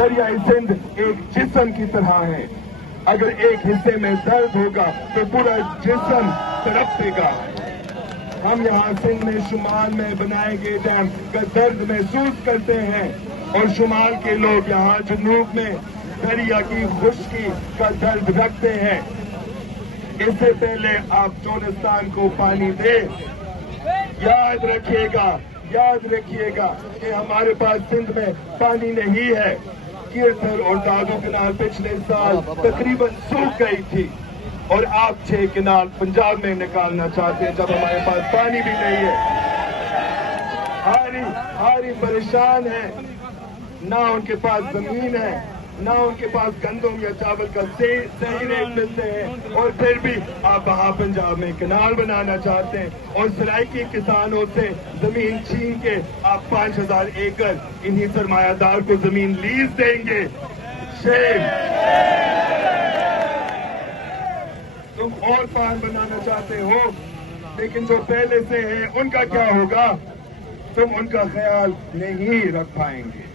दरियाई सिंध एक जिस्म की तरह है। अगर एक हिस्से में दर्द होगा तो पूरा जिस्म तड़पेगा। हम यहाँ सिंध में शुमाल में बनाए गए डैम का दर्द महसूस करते हैं और शुमाल के लोग यहाँ जनूब में दरिया की खुश्की का दर्द रखते हैं। इससे पहले आप चोलिस्तान को पानी दे, याद रखिएगा कि हमारे पास सिंध में पानी नहीं है। कीरथल और दादू कनाल पिछले साल तकरीबन सूख गई थी और आप 6 कनाल पंजाब में निकालना चाहते हैं जब हमारे पास पानी भी नहीं है। हारी परेशान है, ना उनके पास जमीन है, ना उनके पास गंदम या चावल का सही रेट मिलते हैं, और फिर भी आप वहाँ पंजाब में कनाल बनाना चाहते हैं और सराइकी किसानों से जमीन छीन के आप 5000 एकड़ इन्हीं सरमायादार को जमीन लीज देंगे। शेम। तुम और फार्म बनाना चाहते हो, लेकिन जो पहले से है उनका क्या होगा? तुम उनका ख्याल नहीं रख पाएंगे।